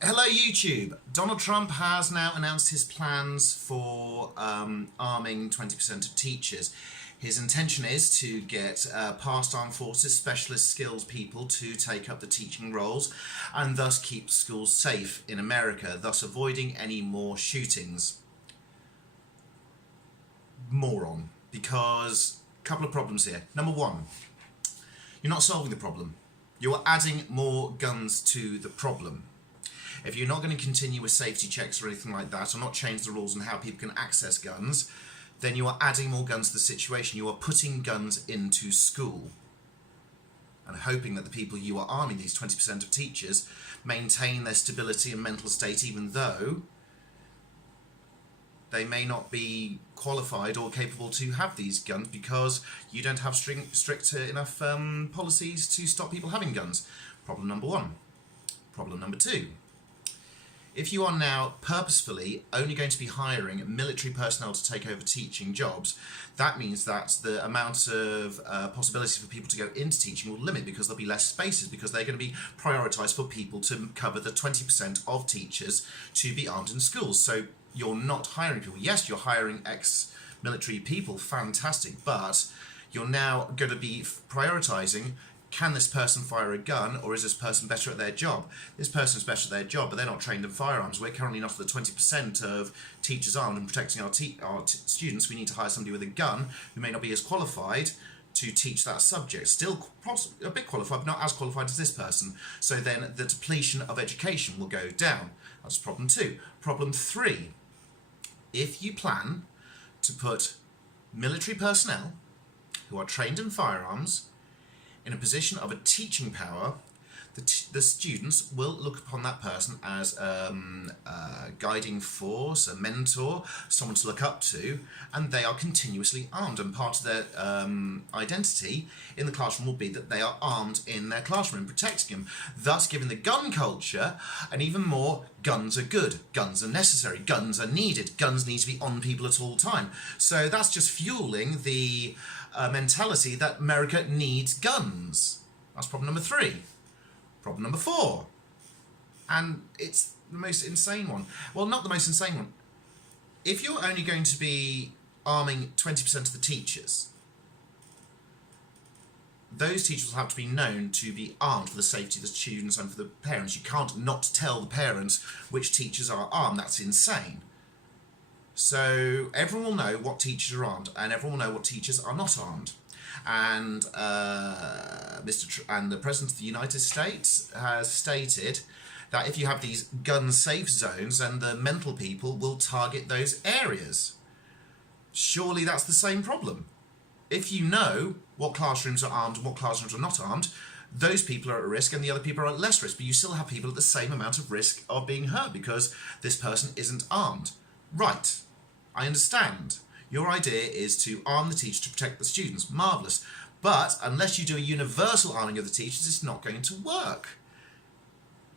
Hello YouTube! Donald Trump has now announced his plans for arming 20% of teachers. His intention is to get past armed forces, specialist skills people to take up the teaching roles and thus keep schools safe in America, thus avoiding any more shootings. Moron. Because a couple of problems here. Number one, you're not solving the problem. You're adding more guns to the problem. If you're not going to continue with safety checks or anything like that, or not change the rules on how people can access guns, then you are adding more guns to the situation. You are putting guns into school and hoping that the people you are arming, these 20% of teachers, maintain their stability and mental state, even though they may not be qualified or capable to have these guns because you don't have strict enough policies to stop people having guns. Problem number one. Problem number two. If you are now purposefully only going to be hiring military personnel to take over teaching jobs, that means that the amount of possibilities for people to go into teaching will limit because there'll be less spaces because they're going to be prioritised for people to cover the 20% of teachers to be armed in schools. So you're not hiring people. Yes, you're hiring ex-military people, fantastic, but you're now going to be prioritising, can this person fire a gun, or is this person better at their job? This person is better at their job, but they're not trained in firearms. We're currently not at the 20% of teachers armed and protecting our students. We need to hire somebody with a gun who may not be as qualified to teach that subject. Still a bit qualified, but not as qualified as this person. So then the depletion of education will go down. That's problem two. Problem three, if you plan to put military personnel who are trained in firearms in a position of a teaching power, the students will look upon that person as a guiding force, a mentor, someone to look up to, and they are continuously armed. And part of their identity in the classroom will be that they are armed in their classroom and protecting them, thus giving the gun culture an even more guns are good, guns are necessary, guns are needed, guns need to be on people at all time. So that's just fueling the mentality that America needs guns. That's problem number three. Problem number four, and it's the most insane one. Well, not the most insane one. If you're only going to be arming 20% of the teachers, those teachers will have to be known to be armed for the safety of the students and for the parents. You can't not tell the parents which teachers are armed. That's insane. So everyone will know what teachers are armed, and everyone will know what teachers are not armed. And and the President of the United States has stated that if you have these gun safe zones, then the mental people will target those areas. Surely that's the same problem. If you know what classrooms are armed and what classrooms are not armed, those people are at risk and the other people are at less risk, but you still have people at the same amount of risk of being hurt because this person isn't armed. Right, I understand. Your idea is to arm the teacher to protect the students. Marvellous. But unless you do a universal arming of the teachers, it's not going to work.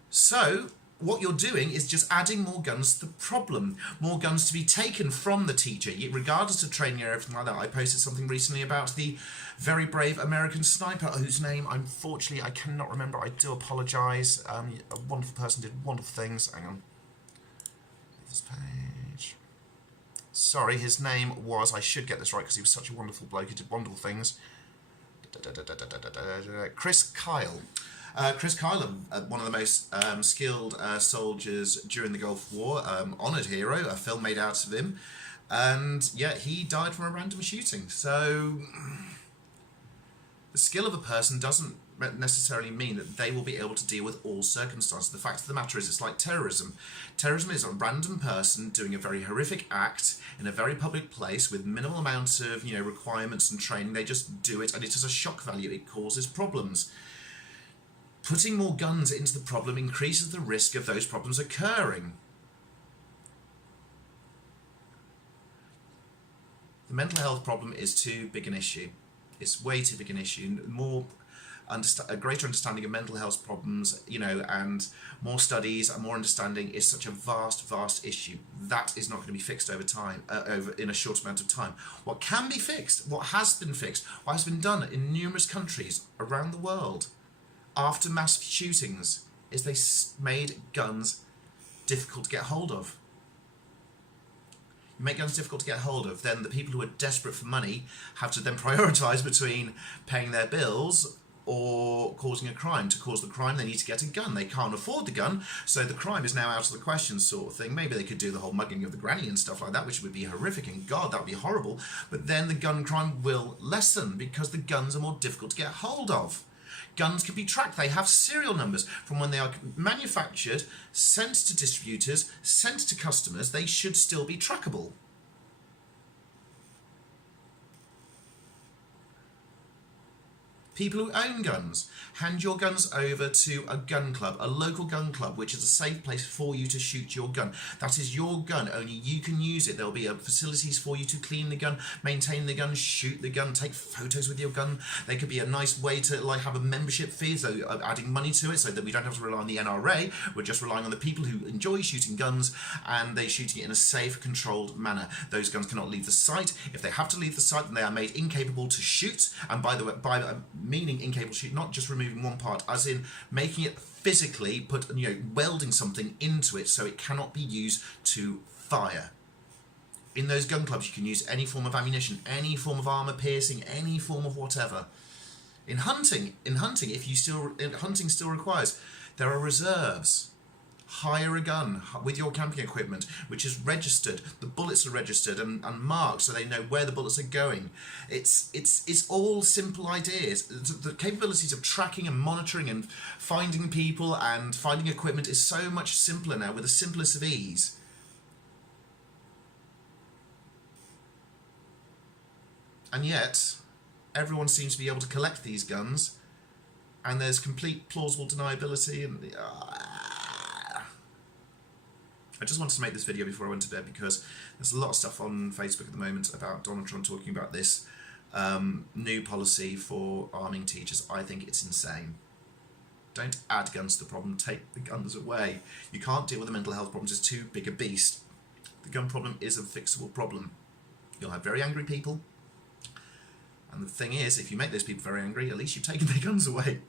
So what you're doing is just adding more guns to the problem. More guns to be taken from the teacher, regardless of training or everything like that. I posted something recently about the very brave American sniper, whose name, unfortunately, I cannot remember. I do apologise. A wonderful person, did wonderful things. Hang on. This page. Sorry, his name was, I should get this right because he was such a wonderful bloke, he did wonderful things. Chris Kyle. Chris Kyle, one of the most skilled soldiers during the Gulf War, honoured hero, a film made out of him, and yet he died from a random shooting. So the skill of a person doesn't necessarily mean that they will be able to deal with all circumstances. The fact of the matter is, it's like terrorism. Terrorism is a random person doing a very horrific act in a very public place with minimal amounts of requirements and training. They just do it, and it has a shock value. It causes problems. Putting more guns into the problem increases the risk of those problems occurring. The mental health problem is too big an issue. It's way too big an issue. A greater understanding of mental health problems, and more studies and more understanding is such a vast issue. That is not going to be fixed over time, in a short amount of time. What can be fixed, what has been fixed, what has been done in numerous countries around the world after mass shootings is they made guns difficult to get hold of. You make guns difficult to get hold of, then the people who are desperate for money have to then prioritise between paying their bills or causing a crime. To cause the crime, they need to get a gun. They can't afford the gun, so the crime is now out of the question, sort of thing. Maybe they could do the whole mugging of the granny and stuff like that, which would be horrific, and God, that would be horrible. But then the gun crime will lessen because the guns are more difficult to get hold of. Guns can be tracked. They have serial numbers from when they are manufactured, sent to distributors, sent to customers. They should still be trackable. People who own guns, hand your guns over to a gun club, a local gun club, which is a safe place for you to shoot your gun. That is your gun, only you can use it. There'll be facilities for you to clean the gun, maintain the gun, shoot the gun, take photos with your gun. There could be a nice way to have a membership fee, so adding money to it, so that we don't have to rely on the NRA. We're just relying on the people who enjoy shooting guns, and they're shooting it in a safe, controlled manner. Those guns cannot leave the site. If they have to leave the site, then they are made incapable to shoot. And by the way, meaning incapable to shoot, not just removing one part, as in making it physically, welding something into it so it cannot be used to fire. In those gun clubs, you can use any form of ammunition, any form of armor piercing, any form of whatever. In hunting, hunting still requires, there are reserves. Hire a gun with your camping equipment, which is registered. The bullets are registered and marked, so they know where the bullets are going. It's all simple ideas. The capabilities of tracking and monitoring and finding people and finding equipment is so much simpler now, with the simplest of ease. And yet, everyone seems to be able to collect these guns, and there's complete plausible deniability and. I just wanted to make this video before I went to bed because there's a lot of stuff on Facebook at the moment about Donald Trump talking about this new policy for arming teachers. I think it's insane. Don't add guns to the problem, take the guns away. You can't deal with the mental health problems, it's too big a beast. The gun problem is a fixable problem. You'll have very angry people, and the thing is, if you make those people very angry, at least you've taken their guns away.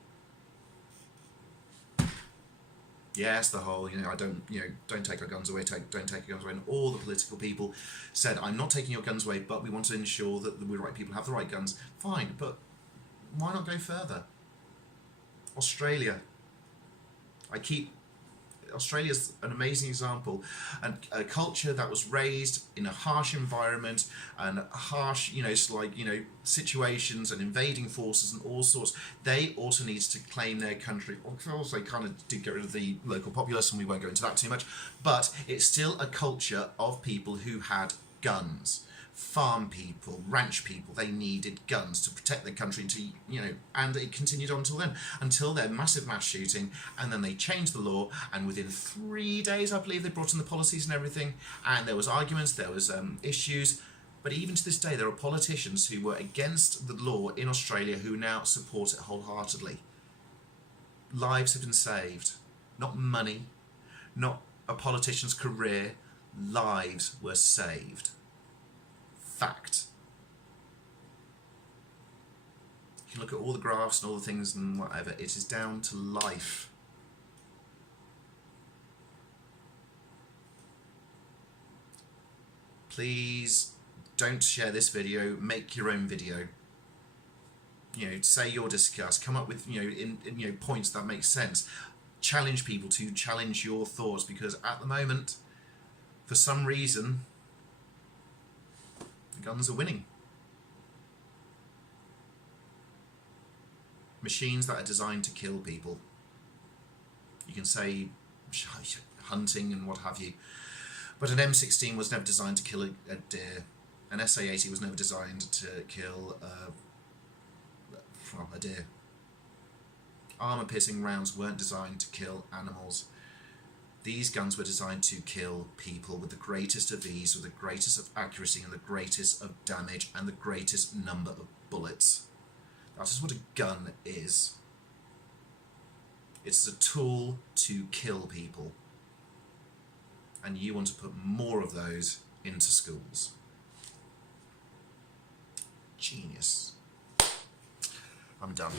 Yes, the whole, don't take our guns away, don't take your guns away. And all the political people said, I'm not taking your guns away, but we want to ensure that the right people have the right guns. Fine, but why not go further? Australia. Australia's an amazing example, and a culture that was raised in a harsh environment and harsh, situations and invading forces and all sorts. They also need to claim their country. Of course, they kind of did get rid of the local populace, and we won't go into that too much, but it's still a culture of people who had guns. Farm people, ranch people, they needed guns to protect their country, and it continued on until their massive mass shooting, and then they changed the law, and within 3 days, I believe, they brought in the policies and everything, and there was arguments, there was issues, but even to this day, there are politicians who were against the law in Australia who now support it wholeheartedly. Lives have been saved. Not money, not a politician's career, lives were saved. Fact. You can look at all the graphs and all the things and whatever, it is down to life. Please don't share this video, make your own video. Say your disgust, come up with points that make sense. Challenge people to challenge your thoughts, because at the moment, for some reason, the guns are winning. Machines that are designed to kill people. You can say hunting and what have you, but an M16 was never designed to kill a deer. An SA-80 was never designed to kill a deer. Armour-piercing rounds weren't designed to kill animals. These guns were designed to kill people with the greatest of ease, with the greatest of accuracy, and the greatest of damage, and the greatest number of bullets. That is what a gun is. It's a tool to kill people. And you want to put more of those into schools. Genius. I'm done.